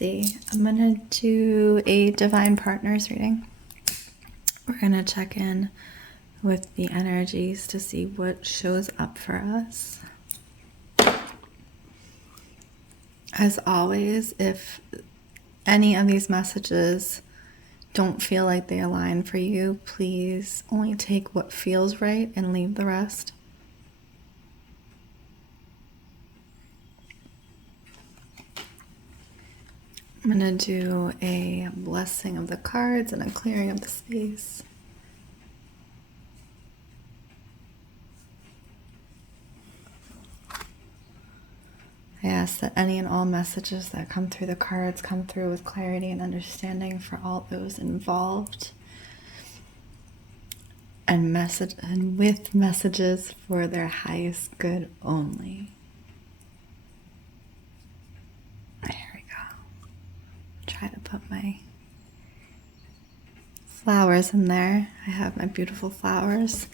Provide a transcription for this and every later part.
see. I'm going to do a Divine Partners reading. We're going to check in with the energies to see what shows up for us. As always, if any of these messages don't feel like they align for you, please only take what feels right and leave the rest. I'm going to do a blessing of the cards and a clearing of the space. I ask that any and all messages that come through the cards come through with clarity and understanding for all those involved, and with messages for their highest good only. There we go. Try to put my flowers in there. I have my beautiful flowers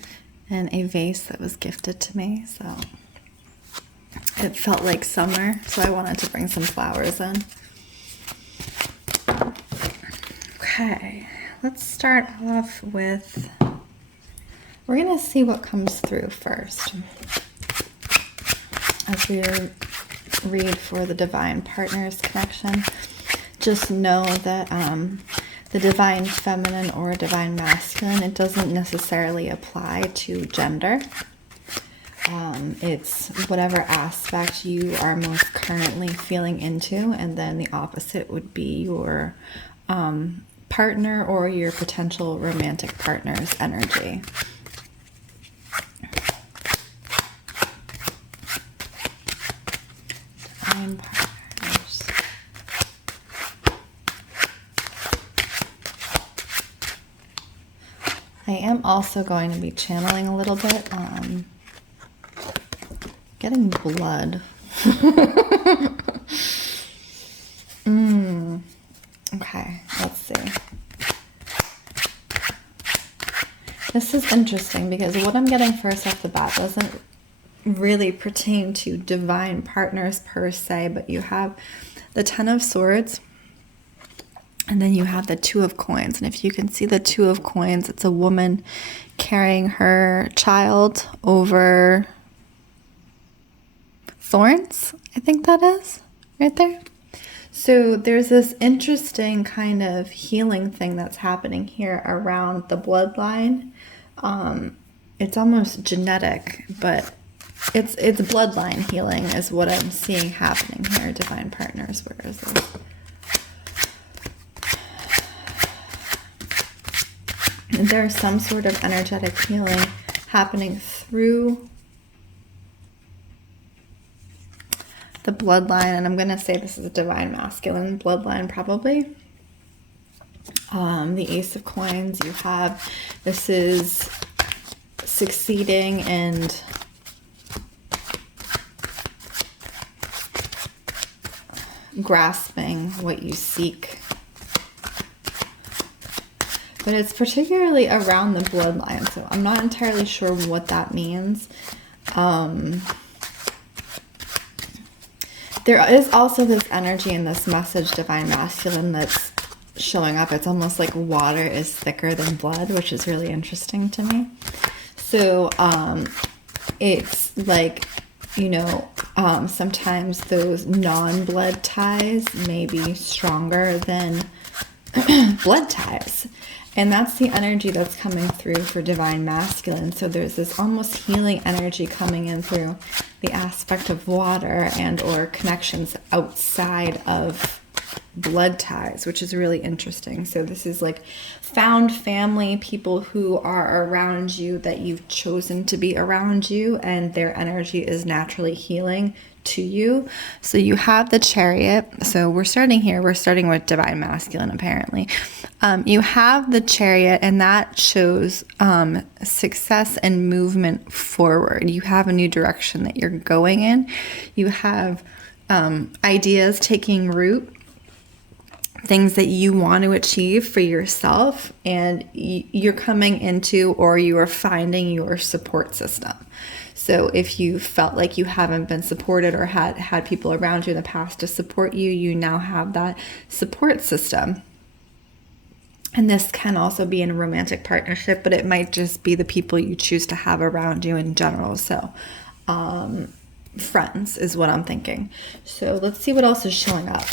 in a vase that was gifted to me, so it felt like summer, so I wanted to bring some flowers in. Okay, let's start off with, we're going to see what comes through first as we read for the Divine Partners connection. Just know that the Divine Feminine or Divine Masculine, it doesn't necessarily apply to gender. It's whatever aspect you are most currently feeling into, and then the opposite would be your partner or your potential romantic partner's energy. Divine Partners. I am also going to be channeling a little bit. Getting blood. Okay, let's see. This is interesting because what I'm getting first off the bat doesn't really pertain to divine partners per se, but you have the Ten of Swords and then you have the Two of Coins. And if you can see the Two of Coins, it's a woman carrying her child over thorns, I think that is, right there. So there's this interesting kind of healing thing that's happening here around the bloodline. It's almost genetic, but it's bloodline healing is what I'm seeing happening here. Divine Partners, where is this? There's some sort of energetic healing happening through the bloodline, and I'm going to say this is a Divine Masculine bloodline probably. The Ace of Coins, you have, this is succeeding and grasping what you seek. But it's particularly around the bloodline, so I'm not entirely sure what that means. There is also this energy in this message, Divine Masculine, that's showing up. It's almost like water is thicker than blood, which is really interesting to me. So it's like, you know, sometimes those non-blood ties may be stronger than blood ties. And that's the energy that's coming through for Divine Masculine. So there's this almost healing energy coming in through the aspect of water and or connections outside of blood ties, which is really interesting. So this is like found family, people who are around you that you've chosen to be around you, and their energy is naturally healing to you. So you have the Chariot. So we're starting here. We're starting with Divine Masculine, apparently. You have the Chariot, and that shows success and movement forward. You have a new direction that you're going in. You have ideas taking root, things that you want to achieve for yourself, and you're coming into, or you are finding your support system. So if you felt like you haven't been supported or had people around you in the past to support you, you now have that support system. And this can also be in a romantic partnership, but it might just be the people you choose to have around you in general. So friends is what I'm thinking. So let's see what else is showing up.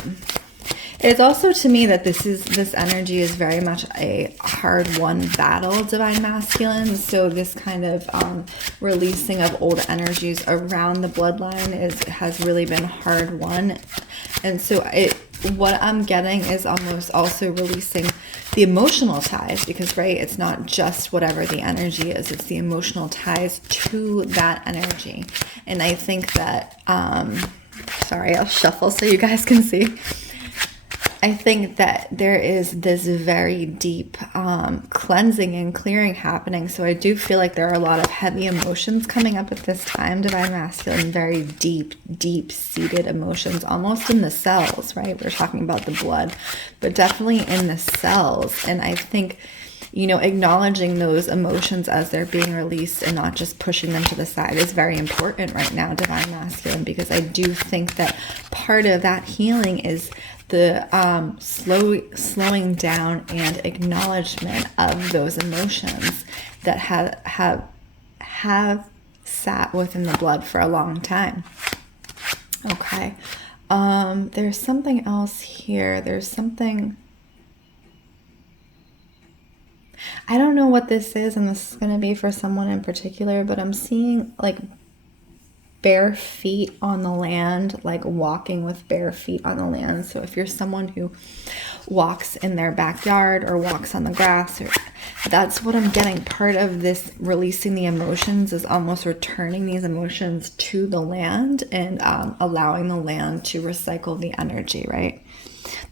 It's also to me that this energy is very much a hard-won battle, Divine Masculine. So this kind of releasing of old energies around the bloodline has really been hard-won. And so what I'm getting is almost also releasing the emotional ties, because, right, it's not just whatever the energy is, it's the emotional ties to that energy. And I think that, sorry, I'll shuffle so you guys can see. I think that there is this very deep cleansing and clearing happening. So I do feel like there are a lot of heavy emotions coming up at this time, Divine Masculine, very deep, deep-seated emotions, almost in the cells, right? We're talking about the blood, but definitely in the cells. And I think, you know, acknowledging those emotions as they're being released and not just pushing them to the side is very important right now, Divine Masculine, because I do think that part of that healing is the slowing down and acknowledgement of those emotions that have sat within the blood for a long time. Okay. There's something else here. There's something, I don't know what this is, and this is going to be for someone in particular, but I'm seeing like bare feet on the land, like walking with bare feet on the land. So if you're someone who walks in their backyard or walks on the grass, that's what I'm getting. Part of this releasing the emotions is almost returning these emotions to the land and allowing the land to recycle the energy, right?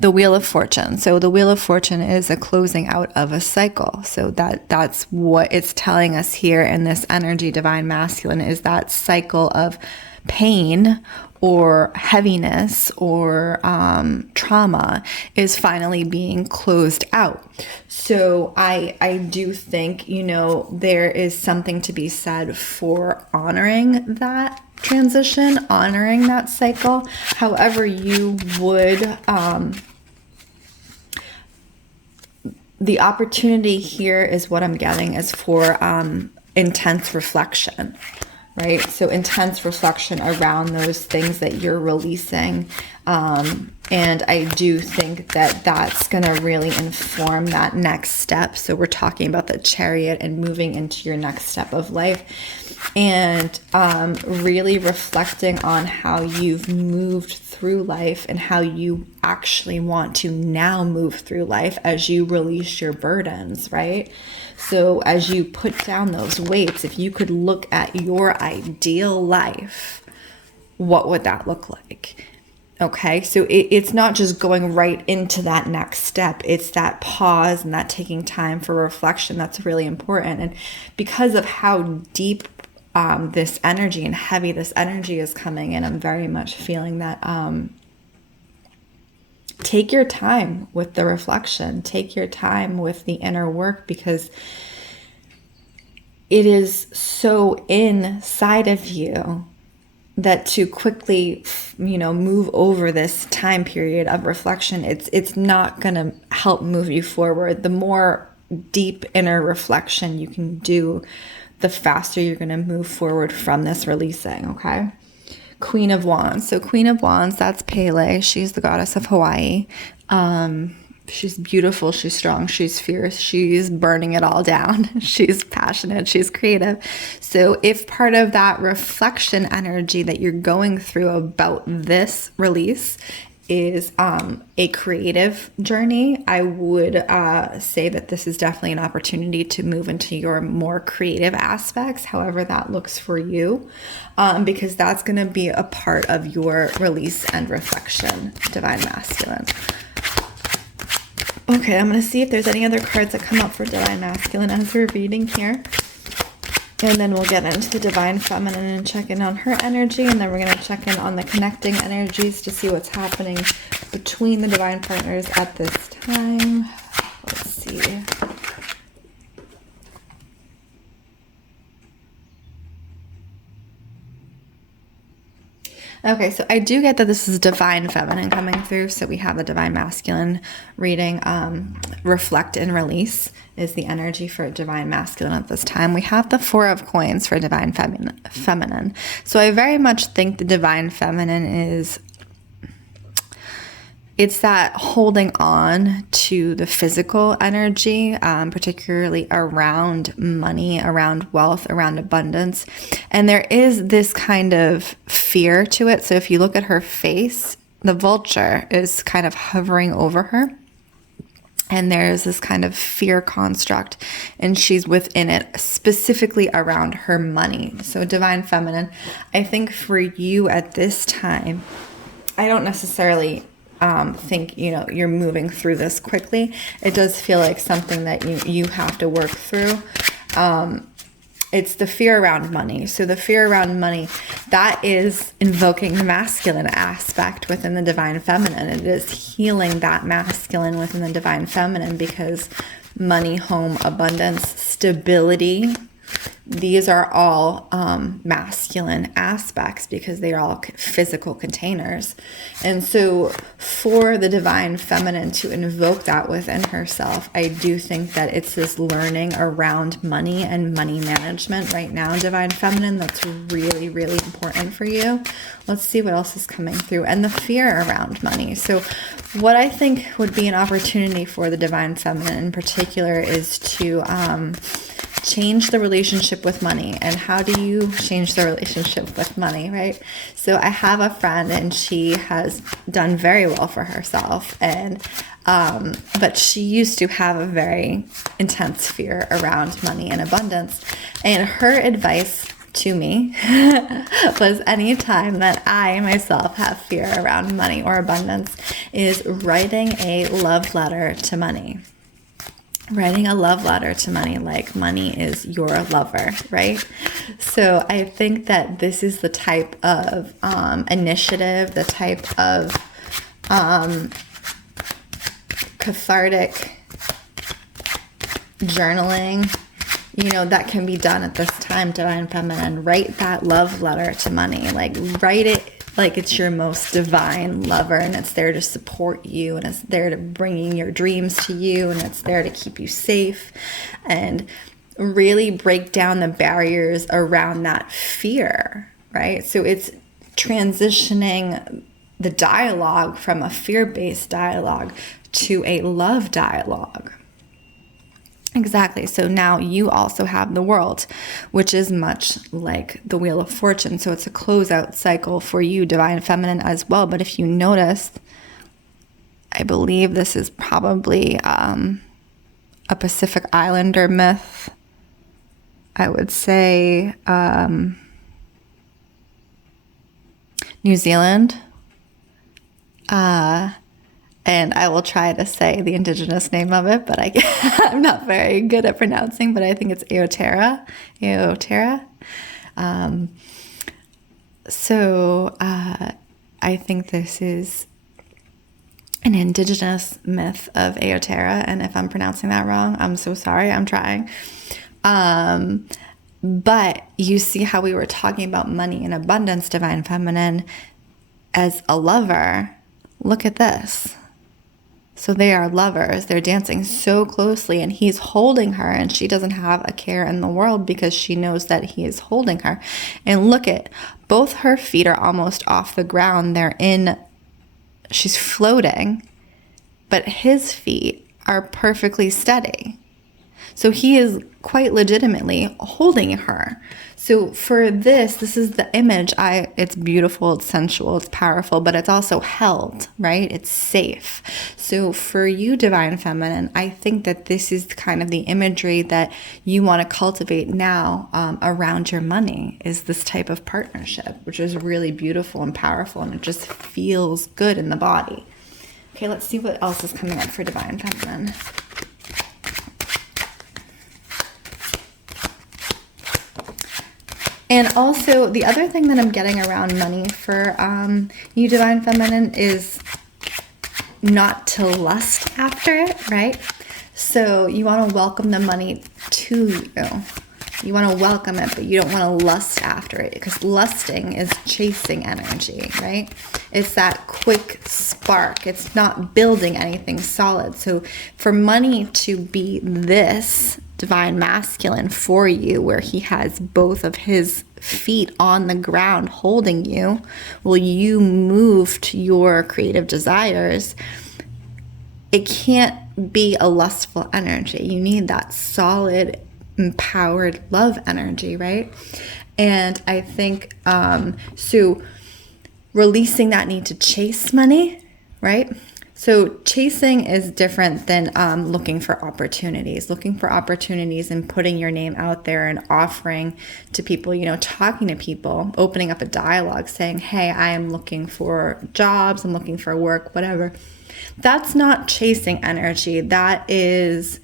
The Wheel of Fortune. So the Wheel of Fortune is a closing out of a cycle. So that's what it's telling us here in this energy, Divine Masculine, is that cycle of pain or heaviness or trauma is finally being closed out. So I do think, you know, there is something to be said for honoring that transition, honoring that cycle. However you would, the opportunity here is what I'm getting is for intense reflection, right? So intense reflection around those things that you're releasing. And I do think that that's going to really inform that next step. So we're talking about the Chariot and moving into your next step of life, and really reflecting on how you've moved through life and how you actually want to now move through life as you release your burdens, right? So as you put down those weights, if you could look at your ideal life, what would that look like? Okay, so it's not just going right into that next step. It's that pause and that taking time for reflection that's really important. And because of how deep this energy and heavy this energy is coming in, I'm very much feeling that take your time with the reflection. Take your time with the inner work, because it is so inside of you that to quickly, you know, move over this time period of reflection, it's not going to help move you forward. The more deep inner reflection you can do, the faster you're going to move forward from this releasing, okay? Queen of Wands. So Queen of Wands, that's Pele. She's the goddess of Hawaii. She's beautiful, she's strong, she's fierce, she's burning it all down. She's passionate, she's creative. So if part of that reflection energy that you're going through about this release is a creative journey, I would say that this is definitely an opportunity to move into your more creative aspects, however that looks for you, because that's going to be a part of your release and reflection, Divine Masculine. Okay, I'm going to see if there's any other cards that come up for Divine Masculine as we're reading here. And then we'll get into the Divine Feminine and check in on her energy. And then we're going to check in on the connecting energies to see what's happening between the Divine Partners at this time. Let's see. Okay, so I do get that this is divine feminine coming through. So we have the divine masculine reading. Reflect and release is the energy for divine masculine at this time. We have the Four of Coins for divine feminine. So I very much think the divine feminine is, it's that holding on to the physical energy, particularly around money, around wealth, around abundance. And there is this kind of fear to it. So if you look at her face, the vulture is kind of hovering over her. And there's this kind of fear construct, and she's within it, specifically around her money. So divine feminine, I think for you at this time, I don't necessarily think, you're moving through this quickly. It does feel like something that you have to work through. It's the fear around money. So the fear around money, that is invoking the masculine aspect within the divine feminine. It is healing that masculine within the divine feminine, because money, home, abundance, stability, these are all masculine aspects, because they are all physical containers. And so for the divine feminine to invoke that within herself, I do think that it's this learning around money and money management right now, divine feminine, that's really, really important for you. Let's see what else is coming through. And the fear around money. So what I think would be an opportunity for the divine feminine in particular is to change the relationship with money. And how do you change the relationship with money, right? So I have a friend, and she has done very well for herself, and but she used to have a very intense fear around money and abundance. And her advice to me was, anytime that I myself have fear around money or abundance, is writing a love letter to money. Writing a love letter to money, like money is your lover, right? So I think that this is the type of initiative, the type of cathartic journaling, that can be done at this time, divine feminine. Write that love letter to money. Like, write it like it's your most divine lover, and it's there to support you, and it's there to bringing your dreams to you, and it's there to keep you safe, and really break down the barriers around that fear, right? So it's transitioning the dialogue from a fear-based dialogue to a love dialogue. Exactly. So now you also have the World, which is much like the Wheel of Fortune. So it's a closeout cycle for you, divine feminine, as well. But if you notice, I believe this is probably a Pacific Islander myth. I would say New Zealand. And I will try to say the indigenous name of it, but I'm not very good at pronouncing, but I think it's Aotearoa. So I think this is an indigenous myth of Aotearoa, and if I'm pronouncing that wrong, I'm so sorry, I'm trying. But you see how we were talking about money and abundance, divine feminine, as a lover. Look at this. So they are lovers. They're dancing so closely, and he's holding her, and she doesn't have a care in the world because she knows that he is holding her. And look at, both her feet are almost off the ground. She's floating, but his feet are perfectly steady. So he is quite legitimately holding her. So for this is the image. It's beautiful, it's sensual, it's powerful, but it's also held, right? It's safe. So for you, divine feminine, I think that this is kind of the imagery that you want to cultivate now around your money, is this type of partnership, which is really beautiful and powerful, and it just feels good in the body. Okay, let's see what else is coming up for divine feminine. And also, the other thing that I'm getting around money for you, divine feminine, is not to lust after it, right? So you want to welcome the money to you. You want to welcome it, but you don't want to lust after it, because lusting is chasing energy, right? It's that quick spark. It's not building anything solid. So for money to be this divine masculine for you, where he has both of his feet on the ground holding you, will you move to your creative desires? It can't be a lustful energy. You need that solid, empowered love energy, right? And I think, so releasing that need to chase money, right? So chasing is different than looking for opportunities. Looking for opportunities and putting your name out there and offering to people, talking to people, opening up a dialogue, saying, hey, I am looking for jobs, I'm looking for work, whatever. That's not chasing energy. That is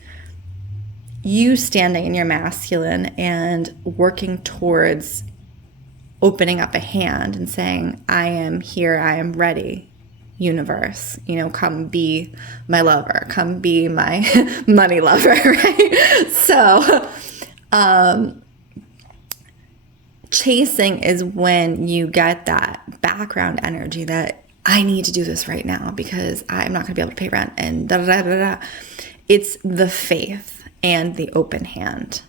you standing in your masculine and working towards opening up a hand and saying, I am here, I am ready, universe, come be my lover, come be my money lover, right? So chasing is when you get that background energy that I need to do this right now because I'm not going to be able to pay rent and da da da da. It's the faith and the open hand.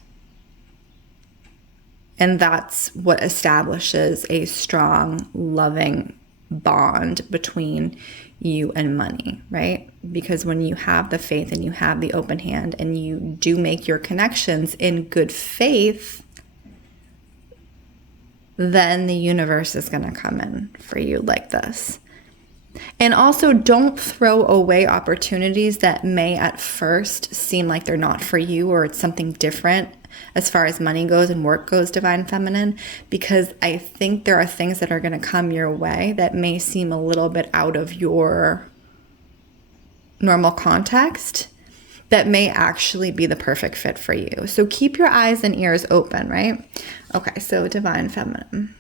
And that's what establishes a strong, loving bond between you and money, right? Because when you have the faith and you have the open hand and you do make your connections in good faith, then the universe is going to come in for you like this. And also, don't throw away opportunities that may at first seem like they're not for you or it's something different as far as money goes and work goes, Divine Feminine, because I think there are things that are going to come your way that may seem a little bit out of your normal context that may actually be the perfect fit for you. So keep your eyes and ears open, right? Okay, so Divine Feminine.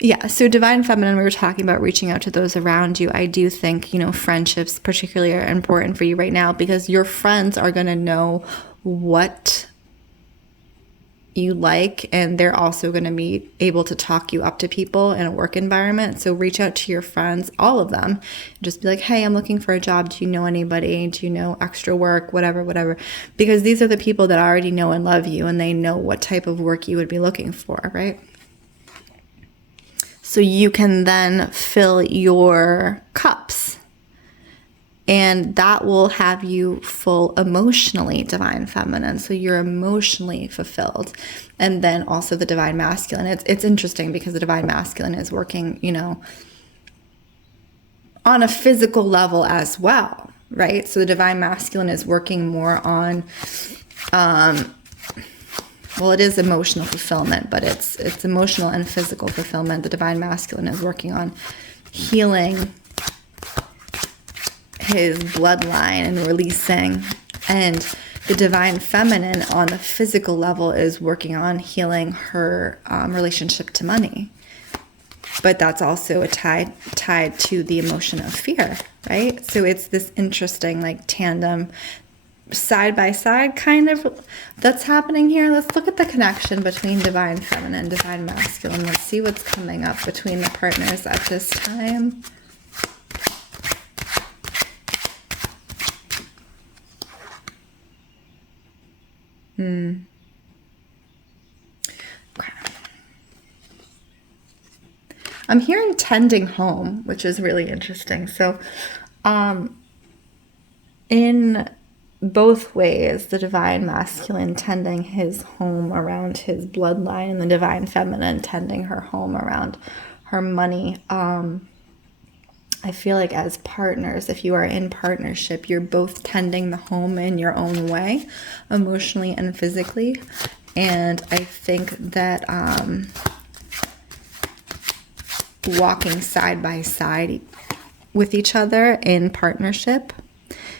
Yeah, so Divine Feminine, we were talking about reaching out to those around you. I do think, friendships particularly are important for you right now because your friends are going to know what you like, and they're also going to be able to talk you up to people in a work environment. So reach out to your friends, all of them. Just be like, hey, I'm looking for a job. Do you know anybody? Do you know extra work? Whatever. Because these are the people that already know and love you, and they know what type of work you would be looking for, right? So you can then fill your cups, and that will have you full emotionally, Divine Feminine. So you're emotionally fulfilled. And then also the Divine Masculine. It's interesting because the Divine Masculine is working, on a physical level as well, right? So the Divine Masculine is working more on, well, it is emotional fulfillment, but it's emotional and physical fulfillment. The Divine Masculine is working on healing his bloodline and releasing. And the Divine Feminine on the physical level is working on healing her relationship to money. But that's also tied to the emotion of fear, right? So it's this interesting tandem, side by side kind of that's happening here. Let's look at the connection between Divine Feminine and Divine Masculine. Let's see what's coming up between the partners at this time. Okay. I'm hearing tending home, which is really interesting. So in both ways, the Divine Masculine tending his home around his bloodline and the Divine Feminine tending her home around her money. I feel like as partners, if you are in partnership, you're both tending the home in your own way, emotionally and physically. And I think that walking side by side with each other in partnership.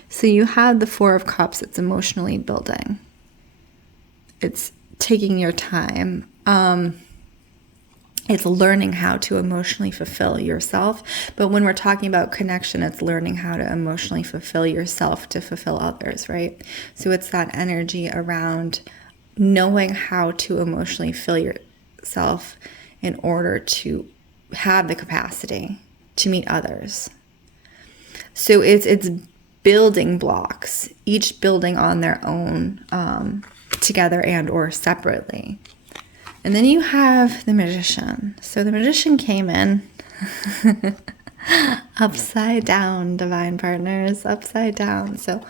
So you have the Four of Cups. It's emotionally building. It's taking your time. It's learning how to emotionally fulfill yourself. But when we're talking about connection, it's learning how to emotionally fulfill yourself to fulfill others, right? So it's that energy around knowing how to emotionally fill yourself in order to have the capacity to meet others. So it's building blocks, each building on their own, together and or separately. And then you have the Magician. So the Magician came in upside down, divine partners, upside down. So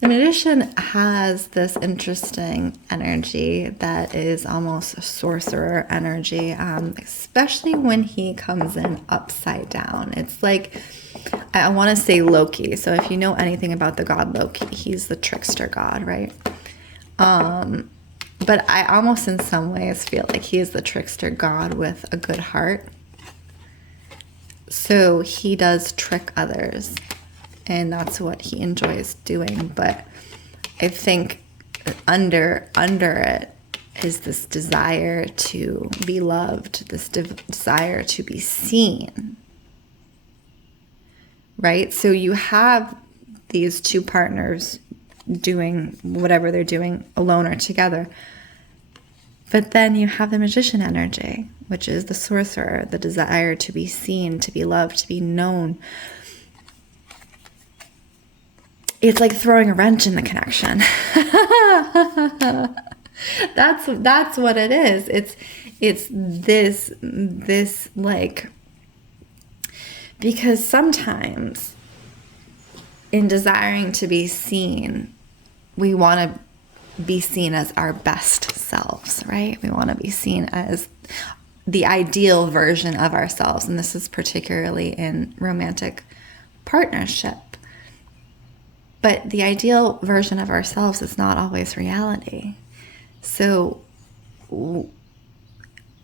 the Magician has this interesting energy that is almost a sorcerer energy, especially when he comes in upside down. It's like, I want to say Loki. So if you know anything about the god Loki, he's the trickster god, right? But I almost in some ways feel like he is the trickster god with a good heart. So he does trick others, and that's what he enjoys doing. But I think under it is this desire to be loved, this desire to be seen, right? So you have these two partners doing whatever they're doing alone or together. But then you have the Magician energy, which is the sorcerer, the desire to be seen, to be loved, to be known. It's like throwing a wrench in the connection. That's what it is. It's this like, because sometimes in desiring to be seen, we want to be seen as our best selves, right? We want to be seen as the ideal version of ourselves. And this is particularly in romantic partnership. But the ideal version of ourselves is not always reality. So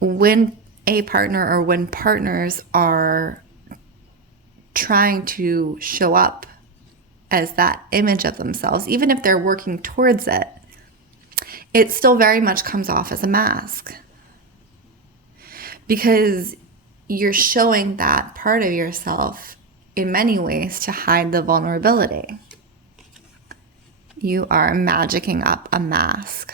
when a partner or when partners are trying to show up as that image of themselves, even if they're working towards it, it still very much comes off as a mask. Because you're showing that part of yourself in many ways to hide the vulnerability. You are magicking up a mask.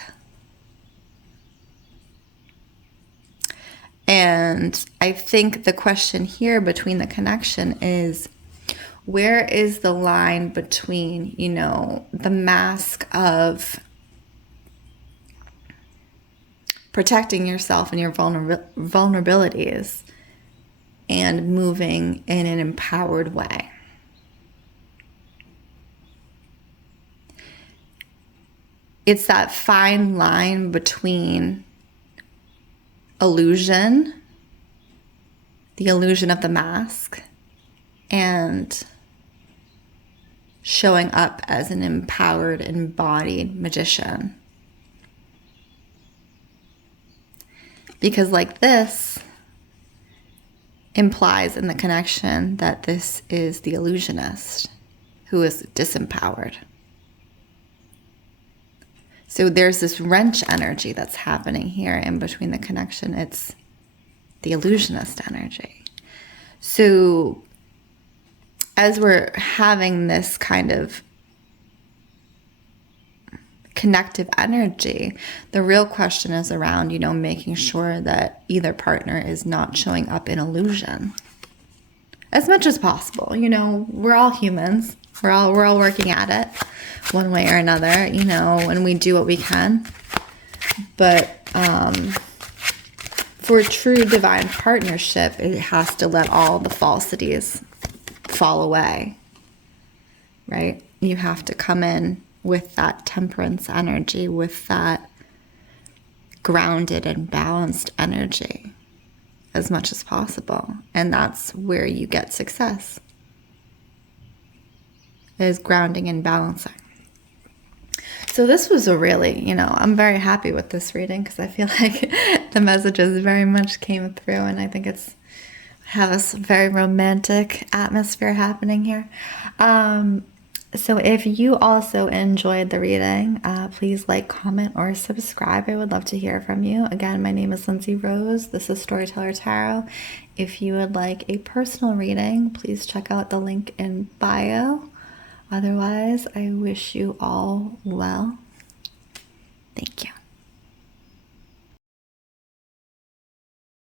And I think the question here between the connection is, where is the line between, the mask of protecting yourself and your vulnerabilities and moving in an empowered way? It's that fine line between illusion, the illusion of the mask, and showing up as an empowered, embodied magician. Because like this implies in the connection that this is the illusionist who is disempowered. So there's this wrench energy that's happening here in between the connection. It's the illusionist energy. So as we're having this kind of connective energy, the real question is around, making sure that either partner is not showing up in illusion as much as possible. We're all humans. We're all working at it one way or another, and we do what we can. But for true divine partnership, it has to let all the falsities fall away, right? You have to come in with that temperance energy, with that grounded and balanced energy as much as possible. And that's where you get success, is grounding and balancing. So this was a really, I'm very happy with this reading because I feel like the messages very much came through, and I think have a very romantic atmosphere happening here. So if you also enjoyed the reading, please like, comment, or subscribe. I would love to hear from you. Again, my name is Lindsey Rose. This is Storyteller Tarot. If you would like a personal reading, please check out the link in bio. Otherwise, I wish you all well. Thank you.